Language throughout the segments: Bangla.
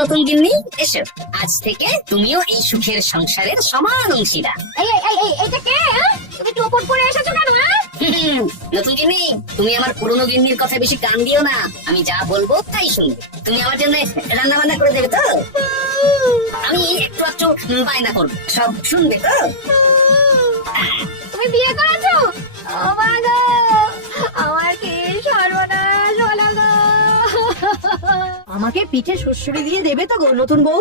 নতুন গিন্নি, এসো। আজ থেকে তুমিও এই সুখের সংসারের সমান অংশীদার। এটা কে? তুমি টোপর পরে এসেছো কেন? নতুন গিন্নি, তুমি আমার পুরনো গিন্নির কথা বেশি কান দিও না। আমি যা বলবো তাই শুনবে। তুমি আমার জন্য রান্না বান্না করে দেবে তো? আমি একটু একটু বায়না করবো, সব শুনবে তো? তুমি বিয়ে করেছো? ও মা গো, আমার কি সর্বনাশ হলো গো। আমাকে পিঠে শ্বশুরি দিয়ে দেবে তো গো নতুন বউ?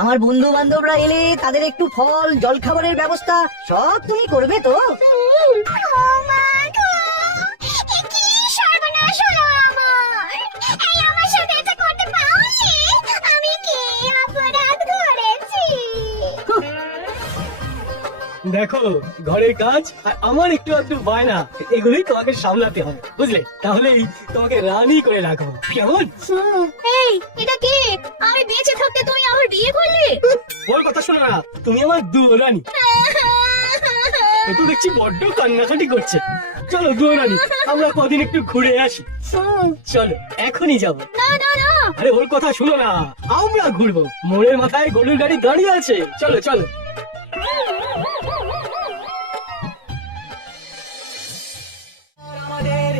আমার বন্ধু বান্ধবরা এলে তাদের একটু ফল জল খাবারের ব্যবস্থা সব তুমি করবে তো? দেখো, ঘরের কাজ আর আমার একটু একটু বায়না, এগুলোই তোমাকে সামলাতে হবে, বুঝলে? তাহলেই তোমাকে রানী করে রাখবো, কেমন? এই, এটা কি? আমি বেঁচে থাকতে তুমি আমার বিয়ে করলে? ওর কথা শোনো না, তুমি আমার রানী। একটু দেখছি বড্ড কান্নাকাটি করছে। চলো রানী, আমরা কদিন একটু ঘুরে আসি। চলো, এখনই যাবো। না না না, আরে ওর কথা শুনো না, আমরা ঘুরবো। মোড়ের মাথায় গরুর গাড়ি দাঁড়িয়ে আছে, চলো চলো। আমাদের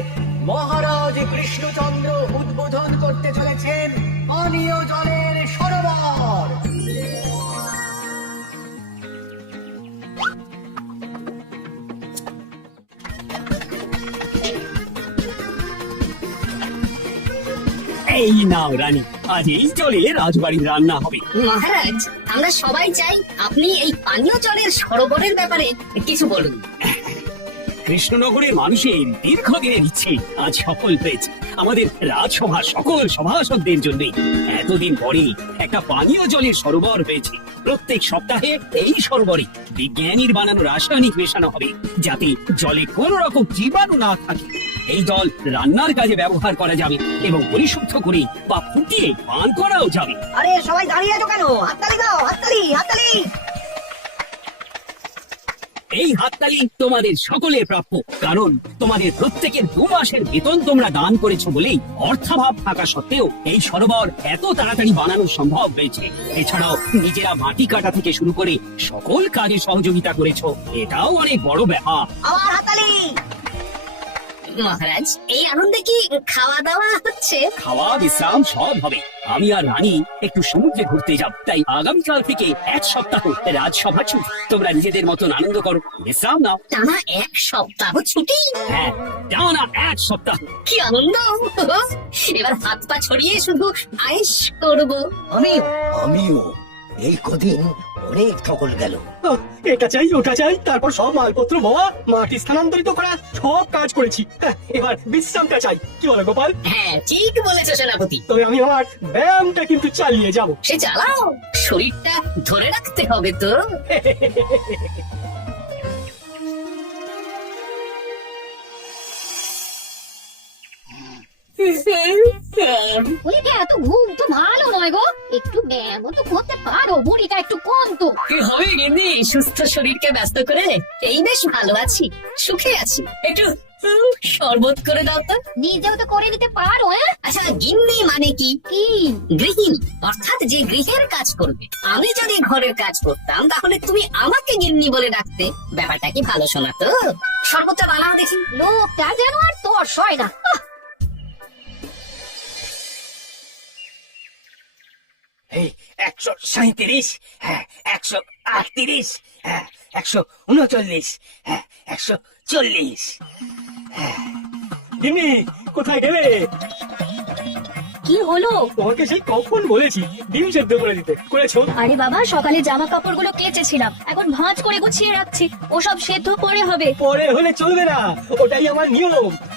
মহারাজ কৃষ্ণচন্দ্র উদ্বোধন করতে চলেছেন পানীয় জলের সরোবর। এই নাও রানী, আজ এই জলে রাজবাড়ির রান্না হবে। মহারাজ, আমরা সবাই চাই আপনি এই পানীয় জলের সরোবরের ব্যাপারে কিছু বলুন। কৃষ্ণনগরের মানুষের দীর্ঘদিনের ইচ্ছে আজ সফল হয়েছে। আমাদের রাজসভার সকল সভাসদদের জন্য এতদিন পরে একটা পানীয় জলের সরোবর হয়েছে। প্রত্যেক সপ্তাহে এই সরোবরে বিজ্ঞানীর বানানো রাসায়নিক মেশানো হবে, যাতে জলে কোনো রকম জীবাণু না থাকে। এই জল রান্নার কাজে ব্যবহার করা যাবে এবং পরিশুদ্ধ করে বা ফুটিয়ে পান করাও যাবে। আরে সবাই দাঁড়িয়ে আছো কেন? হাততালি দাও, হাততালি হাততালি। এই হাততালি তোমাদের সকলের প্রাপ্য, কারণ তোমাদের প্রত্যেকের 2 মাসের বেতন তোমরা দান করেছো বলেই অর্থাভাব থাকা সত্ত্বেও এই সরোবর এত তাড়াতাড়ি বানানো সম্ভব হয়েছে। এছাড়াও নিজেরা মাটি কাটা থেকে শুরু করে সকল কাজে সহযোগিতা করেছো, এটাও অনেক বড় ব্যাপার। আমার হাততালি। মহারাজ, এই আনন্দে কি খাওয়া দাওয়া হচ্ছে? খাওয়া বিশ্রাম সব হবে। আমি আর রানী একটু সমুদ্রে ঘুরতে যাব, তাই আগামীকাল থেকে 1 সপ্তাহ রাজসভা ছুটি। তোমরা নিজেদের মতন আনন্দ করো, বিশ্রাম নাও। টানা 1 সপ্তাহ ছুটি? হ্যাঁ, টানা 1 সপ্তাহ। কি আনন্দ! এবার হাত পা ছড়িয়ে শুধু আয়েশ করবো। আমিও এই কদিন অনেক ধকল গেল। এটা চাই ওটা চাই, তারপর সব মালপত্র বাবা মাটি স্থানান্তরিত করা সব কাজ করেছি। এবার বিশ্রামটা চাই, কি বলো গোপাল? হ্যাঁ, ঠিক বলেছো সেনাপতি। তবে আমি আমার ব্যায়ামটা কিন্তু চালিয়ে যাব। সে চালাও, শরীরটা ধরে রাখতে হবে তো। এত ঘুম তো ভালো নয় গো, একটু ব্যায়াম তো করতে পারো, বুড়িটা একটু কম তো। কি হবে গিন্নি, সুস্থ শরীরকে ব্যস্ত করে এই বেশ ভালো আছি, সুখে আছি। একটু শরবত করে দাও তো। নিজেও তো করে দিতে পারো। আচ্ছা, গিন্নি মানে কি? কি? গৃহিণী, অর্থাৎ যে গৃহের কাজ করবে। আমি যদি ঘরের কাজ করতাম তাহলে তুমি আমাকে গিন্নি বলে ডাকতে। ব্যাপারটা কি ভালো শোনাতো? শরবতটা বানাও দেখি। লোকটা যেন আর তোর সয় না। এই 137, হ্যাঁ 138, হ্যাঁ 139, হ্যাঁ 140। গিন্নি, কোথায় গেলে? কি হলো? তোমাকে সেই কখন বলেছি ডিম সেদ্ধ করে দিতে, করেছো? আরে বাবা, সকালে জামা কাপড়গুলো কেচেছিলাম, এখন ভাঁজ করে গুছিয়ে রাখছি, ওসব সেদ্ধ পরে হবে। পরে হলে চলবে না, ওটাই আমার নিয়ম।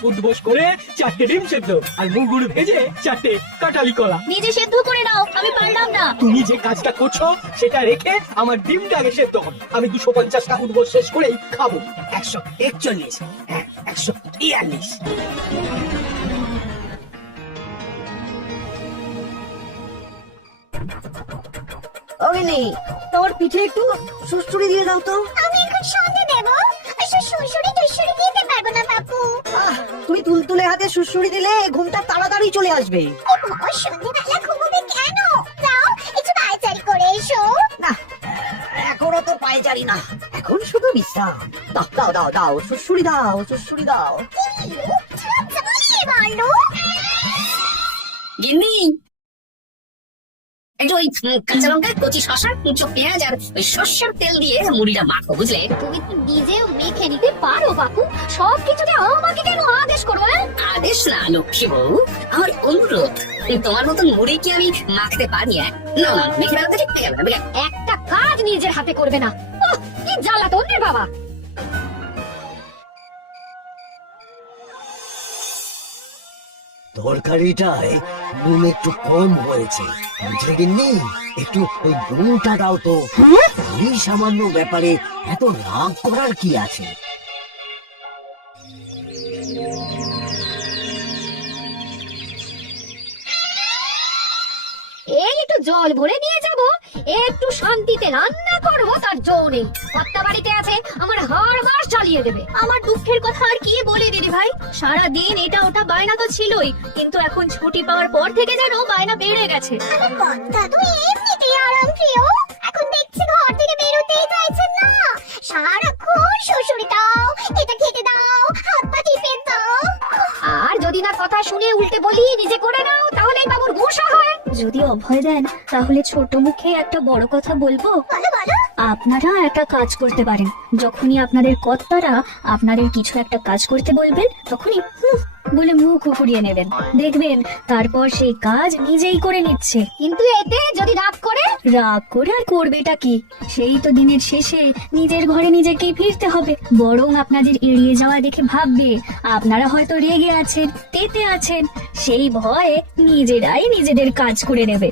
উঠবোস করে 4টে ডিম সেদ্ধ আর মুগুর ভেজে 4টে কাটালি কলা। নিজে সেদ্ধ করে নাও, আমি পারলাম না। তুমি যে কাজটা করছো সেটা রেখে আমার ডিমটা আগে সেদ্ধ হবে। আমি 250টা উঠবোস শেষ করেই খাবো। 141, হ্যাঁ 142। অগিনি, তোমার পিঠে একটু শ্বশুরি দিয়ে দাও তো। আমি এখন সন্ধে দেব, শ্বশুরি টুশুরি দিতে পারবো না বাপু। তুমি তুলতুলে হাতে সুড়সুড়ি দিলে ঘুমটা তাড়াতাড়ি চলে আসবে। বাবা সন্ধ্যেবেলা ঘুমোবে কেন? যাও একটু পায়চারি করে এসো। না, এখনো তো পায়চারি না, এখন শুধু বিশ্রাম। দাও দাও দাও দাও, সুড়সুড়ি দাও, সুড়সুড়ি দাও। বলো গিন্নি, এই যে ওই কাঁচা লঙ্কা, কচি শশা, কুচো পেঁয়াজ আর ওই সর্ষের তেল দিয়ে মুড়িটা মাখো, বুঝলে? তুমি তো নিজেও মেখে নিতে পারো বাপু, সব কিছুতে আমাকে কেন আদেশ করো? আদেশ না লক্ষ্মী বউ, আমার অনুরোধ। তোমার মতন মুড়ি কি আমি মাখতে পারি? না না, মেখে রাখতে ঠিক পেয়ে যাবে না। একটা কাজ নিজের হাতে করবে না, কি জ্বালাতন রে বাবা। তরকারিটায় নুন একটু কম হয়েছে, বুঝলে গিন্নি? একটু ওই নুনটা দাও তো। এই সামান্য ব্যাপারে এত রাগ করার কি আছে? এই একটু জল ভরে নিয়ে যাব, একটু শান্তিতে রান্না করবো তার জো নেই। কর্তা বাড়িতে আছে, আমার হাড় মাস চালিয়ে দেবে। আমার দুঃখের কথা আর কি বলি দিদি ভাই, সারা দিন এটা ওটা বায়না তো ছিলই, কিন্তু এখন ছুটি পাওয়ার পর থেকে যেন বায়না বেড়ে গেছে। কর্তা তুই এমনিতেই আরাম প্রিয়, এখন দেখছি ঘর থেকে বেরোতেই চাইছেন না। সারাক্ষণ শ্বশুরি দাও, এটা খেতে দাও, হাত পা টিপে দাও। আর যদি না কথা শুনে উল্টে বলি নিজে করে নাও, তাহলেই বাবুর গোসা হয়। যদি অভয় দেন তাহলে ছোট মুখে একটা বড় কথা বলবো। আপনারা একটা কাজ করতে পারেন, যখনই আপনাদের কর্তারা আপনাদের কিছু একটা কাজ করতে বলবেন তখনই হুঁ বলে মুখ উপড়িয়ে নেবেন, দেখবেন তারপর সেই কাজ নিজেই করে নিচ্ছে। কিন্তু এতে যদি রাগ করে? রাগ করে আর করবেটা কি, সেই তো দিনের শেষে নিজের ঘরে নিজেকেই ফিরতে হবে। বরং আপনাদের এড়িয়ে যাওয়া দেখে ভাববে আপনারা হয়তো রেগে আছেন, তেতে আছেন, সেই ভয়ে নিজেরাই নিজেদের কাজ করে নেবে।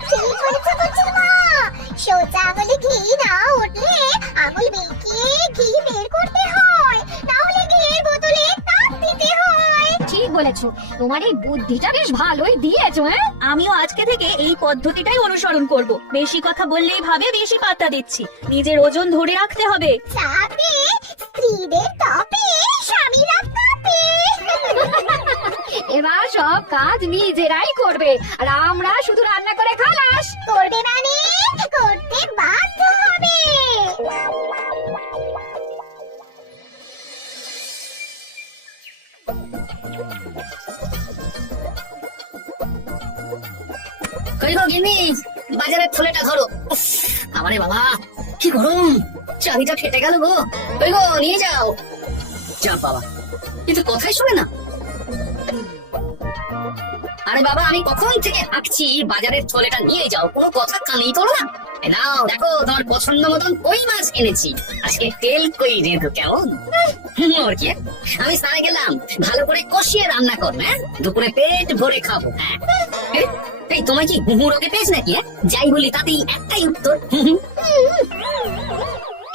সোজা আঙুলে ঘি না উঠলে আঙুল বেঁকিয়ে ঘি বের করতে হয়, তাহলে ঘিয়ের বোতলে তাপ দিতে হয়। ঠিক বলেছো, তোমার এই বুদ্ধিটা বেশ ভালোই দিয়েছো। আমিও আজকে থেকে এই পদ্ধতিটাই অনুসরণ করব। বেশি কথা বললেই ভাবে বেশি পাত্তা দিচ্ছি, নিজের ওজন ধরে রাখতে হবে। চাপে স্ত্রীদের তপে স্বামীরা তাপে। এবার সব কাজ নিজেরাই করবে, আর আমরা শুধু রান্না করে খালাস করবে, মানে করতে বাধ্য হবে। কই গো গিন্নি, বাজারের থলেটা ধরো। উফ, আমারে বাবা কি গরম, চাবিটা ফেটে গেল গো। কই গো, নিয়ে যাও। যা বাবা, কিন্তু কথাই শুনে না। আরে বাবা, আমি কখন থেকে হাঁকছি বাজারের থলেটা নিয়ে যাও, কোনো কথা কানেই তোলো না। এই নাও, দেখো তোমার পছন্দ মতন কই মাছ এনেছি, আজকে তেল কই রেঁধো কেমন। ওর কি, আমি স্নানে গেলাম, ভালো করে কষিয়ে রান্না করবে, হ্যাঁ? দুপুরে পেট ভরে খাবো। হ্যাঁ, এই তোমার কি হুহু রোগে পেয়েছ নাকি? যাই বলি তাতেই একটাই উত্তর।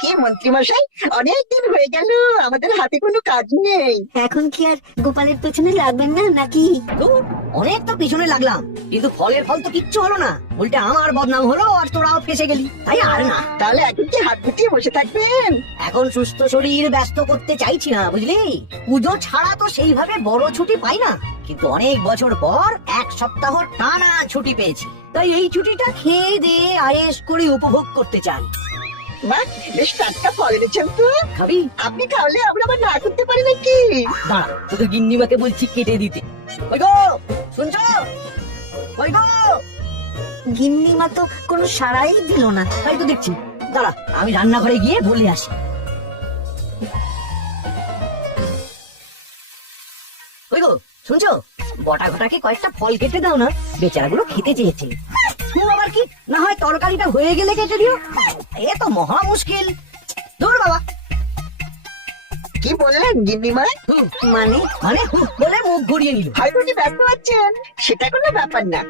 কি মন্ত্রী মশাই, অনেকদিন হয়ে গেল আমাদের হাতে কোনো কাজ নেই। এখন কি আর গোপালের পেছনে লাগবেন না নাকি? ধুর, অনেক তো পিছনে লাগলাম, কিন্তু ফলের ফল তো কিচ্ছু হলো না, উল্টে আমার বদনাম হলো আর তোরাও ফেসে গেলি। তাই আর না, তাহলে এখন কি হাত গুটিয়ে বসে থাকবেন? এখন সুস্থ শরীর ব্যস্ত করতে চাইছি না, বুঝলি? পুজো ছাড়া তো সেইভাবে বড় ছুটি পাই না, কিন্তু অনেক বছর পর এক সপ্তাহ টানা ছুটি পেয়েছি, তাই এই ছুটিটা খেয়ে দিয়ে আয়েশ করে উপভোগ করতে চাই। মা, বেশ টাটকা ফল এনেছেন তো। খাবি? আপনি খাওয়ালে আমরা আবার না করতে পারি নাকি? দাঁড়া, তোকে গিন্নিমাকে বলছি কেটে দিতে। ওই গো, শুনছো? ওই গো, গিন্নিমা তো কোনো সাড়াই দিল না, তাই তো দেখছি। দাঁড়া, আমি রান্নাঘরে গিয়ে বলে আসি। ওই গো, শুনছো? বটা ঘটাকে কয়েকটা ফল কেটে দাও না, বেচারাগুলো খেতে চেয়েছে। ও আবার কি, না হয় তরকারিটা হয়ে গেলে কেটে দিও, এ তো মহা মুশকিল। ধুর বাবা। কি বললেন গিন্নিমা? মানে মানে হুক বলে মুখ ঘুরিয়ে নিল। হয়তো উনি ব্যস্ত আছেন, সেটা কোনো ব্যাপার না।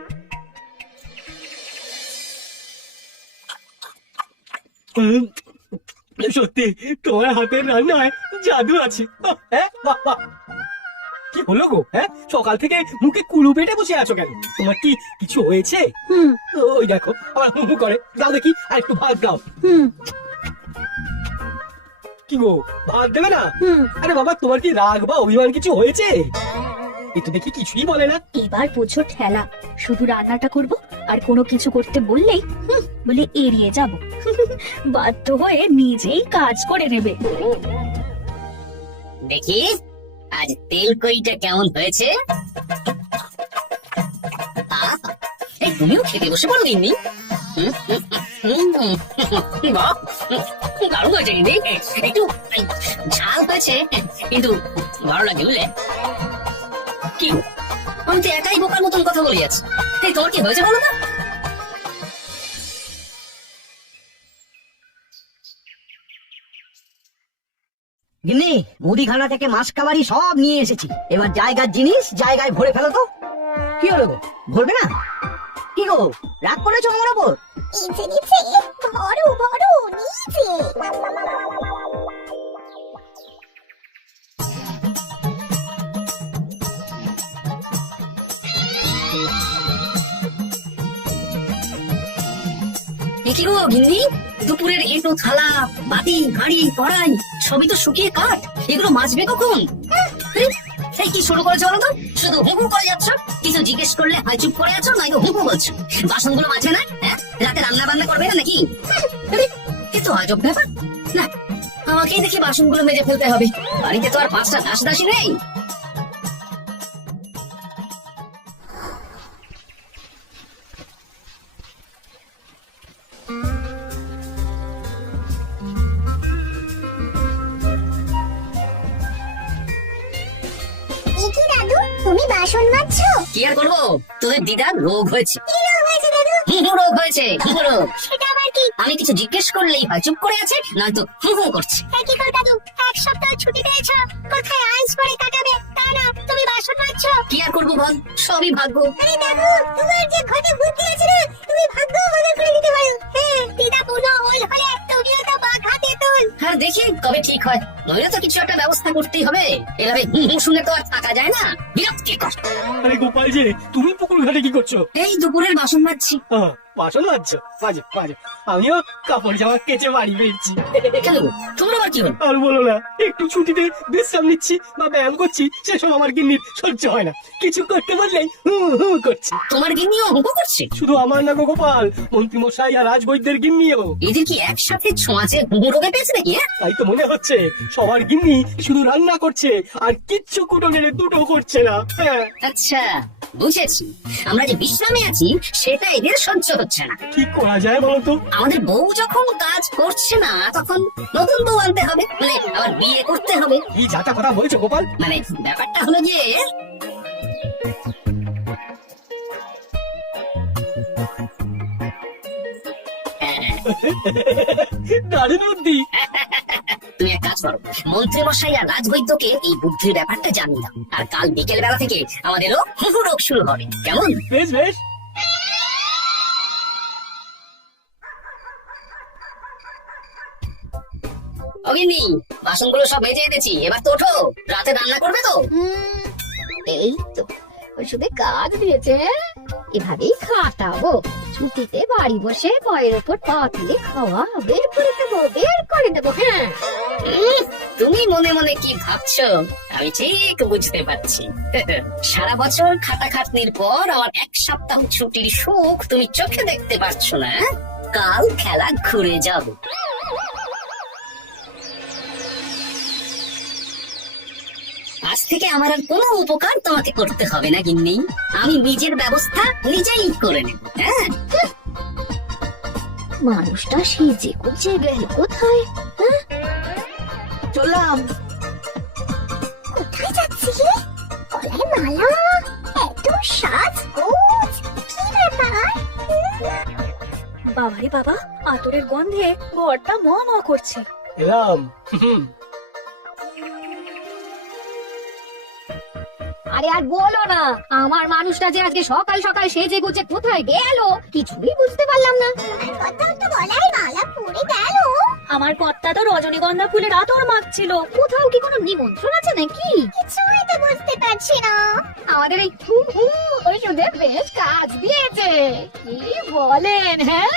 সত্যি তোমার হাতের রান্নায় জাদু আছে। হ্যাঁ, বাহ, বাহ। কি হলো গো? হ্যাঁ, সকাল থেকে মুখে কুলু পেটে বসে আছো কেন? তোমার কি কিছু হয়েছে? ওই দেখো আবার হু হু করে। দাও দেখি, আর একটু ভাত দাও। কি গো, ভাত দেবে না? আরে বাবা, তোমার কি রাগ বা অভিমান কিছু হয়েছে? এ তো দেখি কিছুই বলে না। এবার বুঝো ঠেলা, শুধু রান্নাটা করব আর কোনো কিছু করতে বললেই বলে এড়িয়ে যাব। বাধ্য হয়ে নিজেই কাজ করে নেবে। দেখি আজ তেল কইটা কেমন হয়েছে। আহা, এই তুমিও খেতে বসে পড়ো গিন্নি। বাহ, দারুণ হয়েছে গিন্নি। একটু এই, ঝাল হয়েছে কিন্তু ভালো লাগে বুঝলে। কি গো, আমি তো একাই বোকার মতন কথা বলে যাচ্ছি। এই তোমার কি হয়েছে বলো না? গিন্নি, মুদিখানা থেকে মাছ কাবারি সব নিয়ে এসেছি। এবার জায়গার জিনিস জায়গায় ভরে ফেলো তো। কি হলো গো, ভরবে না? কি গো, রাগ করেছো আমার ওপর? নিচে নিচে ভরো ভরো নিচে। এ কি গো গিন্নি, দুপুরের এঁটো থালা বাটি হাঁড়ি কড়াই সবই তো শুকিয়ে কাঠ, এগুলো মাজবে কখন? এই কি শুরু করেছো বলো তো? শুধু হুহু করে যাচ্ছ, কিছু জিজ্ঞেস করলে হয় চুপ করে আছো, নয়তো হুহু বলছো। বাসনগুলো মাজবে না? হ্যাঁ, রাতে রান্না বান্না করবে না নাকি? কিন্তু আজব ব্যাপার না, আমাকেই দেখি বাসনগুলো মেজে ফেলতে হবে। বাড়িতে তো আর 5টা দাস দাসী নেই। কি দাদু, তুমি বাসন মাজছো? কি আর করবো, তোদের দিদার রোগ হয়েছে। কি রোগ হয়েছে দাদু? হুহু রোগ হয়েছে, হুহু রোগ। সেটা আবার কি? আমি কিছু জিজ্ঞেস করলেই হয় চুপ করে আছে, নয়তো হুহু করছে। কি করে দাদু, এক সপ্তাহ ছুটি পেয়েছো, কোথায় আইস করে কাটাবে তা না, তুমি বাসন মাজছো? কি আর করবো বল, সবই ভাগ্য। আরে দাদু, তোমার যে ঘরে বুদ্ধি আছে না, তুমি ভাগ্য বদল করে দিতে পারো। হ্যাঁ, দিদা পুরো ওল হলে তুমিও তো বাঘ হাতে তুল। হ্যাঁ দেখি কবে ঠিক হয়, নইলে তো কিছু একটা ব্যবস্থা করতেই হবে। এভাবে হুহু শুনে তো আর থাকা যায় না, বিরক্তিকর। আরে গোপাল যে, তুমি পুকুর ঘাটে কি করছো? এই দুপুরের বাসন মাজছি। আহ, বাসন মাজছো? বাজে বাজে, আমিও কাপড় জামা কেচে বাড়ি ফিরছি। কেন গো, তোমরা আবার কি হলো? আর বলো না, একটু ছুটিতে বিশ্রাম নিচ্ছি বা ব্যায়াম করছি, সেসব আমার গিন্নির সহ্য হয় না। কিছু করতে বললেই হু হু করছে। তোমার গিন্নিও হুকু করছে? শুধু আমার না গো গোপাল, মন্ত্রী মশাই আর রাজবৈদ্যের গিন্নিও। এদের কি একসাথে ছোঁয়াচে হুহু রোগে পেয়েছে নাকি? হ্যাঁ, তাই তো মনে হচ্ছে সবার গিন্নি শুধু রান্না করছে আর কিচ্ছু কুটো নেড়ে দুটো করছে না। হ্যাঁ, আচ্ছা বুঝেছি, আমরা যে বিশ্রামে আছি সেটা এদের সহ্য হচ্ছে না। কি করা যায় বলতো? আমাদের বউ যখন কাজ করছে না, তখন নতুন বউ আনতে হবে, মানে আবার বিয়ে করতে হবে। কি যাতা কথা বলছো গোপাল? মানে ব্যাপারটা হলো যে দারুণ বুদ্ধি। তুমি এক কাজ করো, মন্ত্রী মশাই আর রাজবৈদ্যকে এই বুদ্ধির ব্যাপারটা জানিয়ে দাও, আর কাল বিকেল বেলা থেকে আমাদেরও হুহু রোগ শুরু হবে, কেমন? বেশ বেশ। অগিনি, বাসনগুলো সব মেজে এনেছি, এবার তো ওঠো, রাতে রান্না করবে তো? এই তো ওষুধে কাজ দিয়েছে, এভাবেই খাটাবো। ছুটিতে বাড়ি বসে পায়ের ওপর পা তুলে খাওয়া বের করে দেবো, বের করে দেবো। হ্যাঁ, তুমি মনে মনে কি ভাবছো আমি ঠিক বুঝতে পারছি। সারা বছর খাটাখাটনির পর আমার 1 সপ্তাহ ছুটির সুখ তুমি চোখে দেখতে পারছো না। কাল খেলা ঘুরে যাবে। আজ থেকে আমার আর কোনো উপকার তোমাকে করতে হবে না গিন্নি, আমি নিজের ব্যবস্থা নিজেই করে নেব। হ্যাঁ, মানুষটা সেজে গুজে গেল কোথায়? চললাম। কোথায় যাচ্ছি? গলায় মালা, এত সাজগোজ, কি ব্যাপার? বাবারে বাবা, আতরের গন্ধে ঘরটা ম ম করছে। এলাম। আরে আর বলো না, আমার মানুষটা যে আজকে সকাল সকাল সেজে গুজে কোথায় গেল কিছুই বুঝতে পারলাম না। গলায় মালা পরে গেল, আমার কর্তা তো রজনীগন্ধা ফুলের আতর মাখছিল। কোথাও কি কোনো নিমন্ত্রণ আছে নাকি? কিছুই তো বুঝতে পারছি না। আমাদের এই ওষুধে বেশ কাজ দিয়েছে, কি বলেন? হ্যাঁ,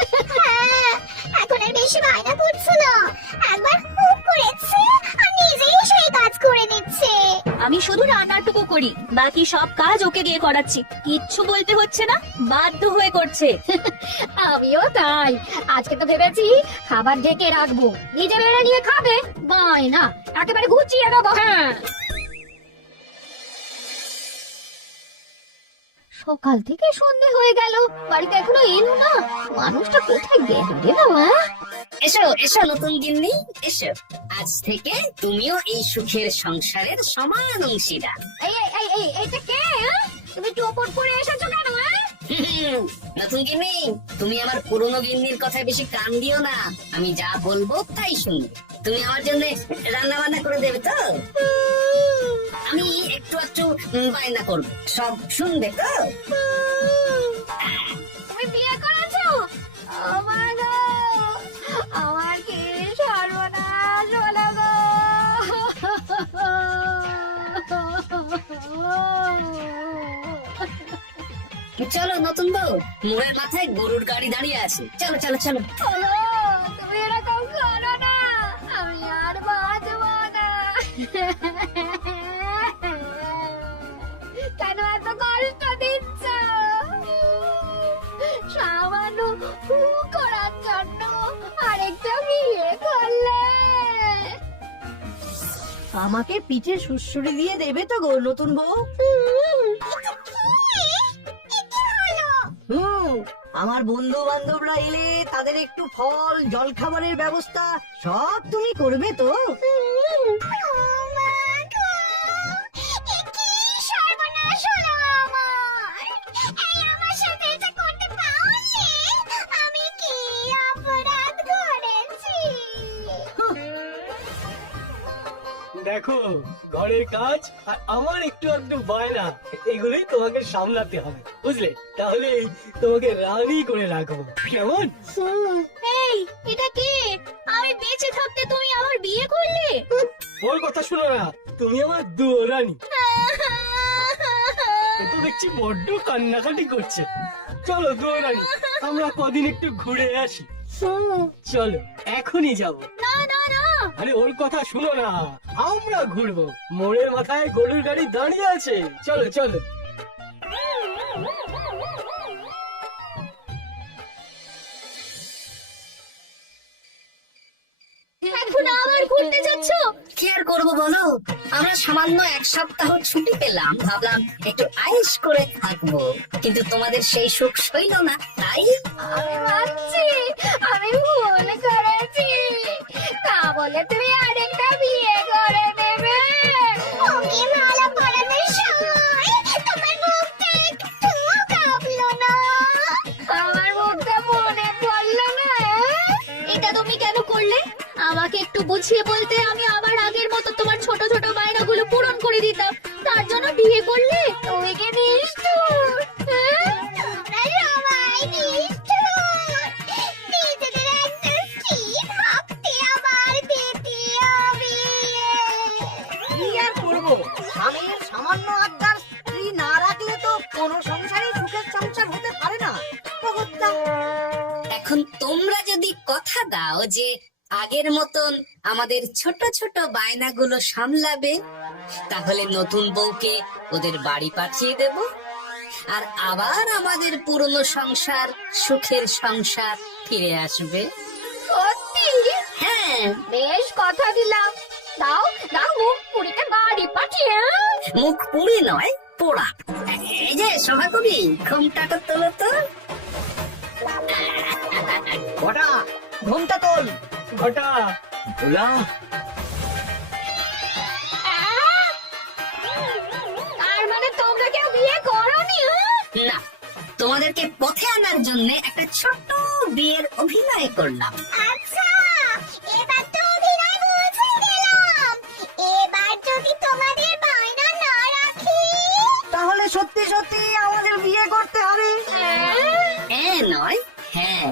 এখন আর বেশি বায়না করছো না, একবার খুব করেছে আর নিজে নিজেই সেই কাজ করে নিচ্ছে। আমি শুধু রান্নাটুকু করি, বাকি সব কাজ ওকে দিয়ে করাচ্ছি। কিচ্ছু বলতে হচ্ছে না, বাধ্য হয়ে করছে। আমিও তাই। আজকে তো ভেবেছি খাবার ঢেকে রাখবো, নিজে বেড়ে নিয়ে খাবে। না একেবারে গুছিয়ে দেবো। হ্যাঁ, সকাল থেকে সন্ধে হয়ে গেল, বাড়িতে এখনো এলো না। মানুষটা কোথায় গেল রে বাবা? এসো এসো নতুন গিন্নি, এসো। আজ থেকে তুমিও এই সুখের সংসারের সমান অংশীদার। এইটা কে? তুমি চোপট করে এসেছো কেন? নতুন গিন্নি, তুমি আমার পুরনো গিন্নির কথায় বেশি কান দিও না। আমি যা বলবো তাই শুনবে। তুমি আমার জন্য রান্না বান্না করে দেবে তো? আমি একটু একটু বায়না করবো, সব শুনবে তো? তুমি বিয়ে করেছো? আমার গো, আমার কি সর্বনাশ হলো গো। চলো নতুন বউ, মোড়ের মাথায় গরুর গাড়ি দাঁড়িয়ে আছে, চলো চলো চলো। ওগো, তুমি এরকম করো না, আমি আর বাঁচবো না। কেন এত কষ্ট দিচ্ছ? সামান্য হু করার জন্য আরেকটা বিয়ে করলে। আমাকে পিঠে সুড়সুড়ি দিয়ে দেবে তো গো নতুন বউ? আমার বন্ধু বান্ধবরা এলে তাদের একটু ফল জল খাবারের ব্যবস্থা সব তুমি করবে তো? দেখো, ঘরের কাজ আর আমার একটু একটু বায়না, এগুলোই তোমাকে সামলাতে হবে, বুঝলে? তাহলে তোমাকে রানী করে রাখবো, কেমন? এই, এটা কে? আমি বেঁচে থাকতে তুমি আমার বিয়ে করলে? ওর কথা শুনো না, তুমি আমার দুরানি। এ তো দেখছি বড্ড কান্নাকাটি করছে। চলো দুরানি, আমরা কদিন একটু ঘুরে আসি। চলো, এখনই যাবো। না না না, আরে ওর কথা শুনো না, আমরা ঘুরবো। মোড়ের মাথায় গরুর গাড়ি দাঁড়িয়ে আছে, চলো চলো। এখন আবার ঘুরতে যাচ্ছ? কি আর করবো বলো, আমরা সামান্য এক সপ্তাহ ছুটি পেলাম, ভাবলাম একটু আয়েশ করে থাকবো, কিন্তু তোমাদের সেই সুখ সইল না, তাই আমি ভাবছি আমি ভুল করেছি, তা বলে তুমি আরেকটা বিয়ে করে নেবে? ওকে ভালো পড়ানোর সময় তোমার মুখটা একটু কাঁপলো না? আমার মুখটা মনে পড়লো না? এটা তুমি কেন করলে? আমাকে একটু বুঝিয়ে বলতে আমি আবার আগের মতো তোমার ছোট ছোট বায়নাগুলো পূরণ করে দিতাম। তার জন্য বিয়ে করলে? তুমি কি নিষ্ঠুর? তোমরা সবাই নিষ্ঠুর। নিজেদের একটা স্ত্রী থাকতে আবার দ্বিতীয় বিয়ে। কি আর করবো, স্বামীর সামান্য আজ্ঞার স্ত্রী না রাখলে তো কোনো সংসারই সুখের সংসার হতে পারে না। অগত্যা। এখন তোমরা যদি কথা দাও যে আগের মতন আমাদের ছোট ছোট বায়নাগুলো সামলাবে, তাহলে নতুন বউকে ওদের বাড়ি পাঠিয়ে দেব, আর আবার আমাদের পুরনো সংসার, সুখের সংসার ফিরে আসবে। সত্যি? হ্যাঁ, বেশ, কথা দিলাম। দাও দাও, মুখ পুরিতে বাড়ি পাঠিয়ে। মুখ পুড়ি নয়, পোড়া। এই যে সভাকবি, ঘুমটাটা তোলো তো। ঘটা, ঘুমটা তোল। ঘটা, ভোলা, তার মানে তোমরা কেউ বিয়ে করোনি? না, তোমাদেরকে পথে আনার জন্য একটা ছোট্ট বিয়ের অভিনয় করলাম। আচ্ছা, এবার তো অভিনয় বুঝে গেলাম। এবার যদি তোমাদের বায়না না রাখি, তাহলে সত্যি সত্যি আমাদের বিয়ে করতে হবে। নয়, হ্যাঁ।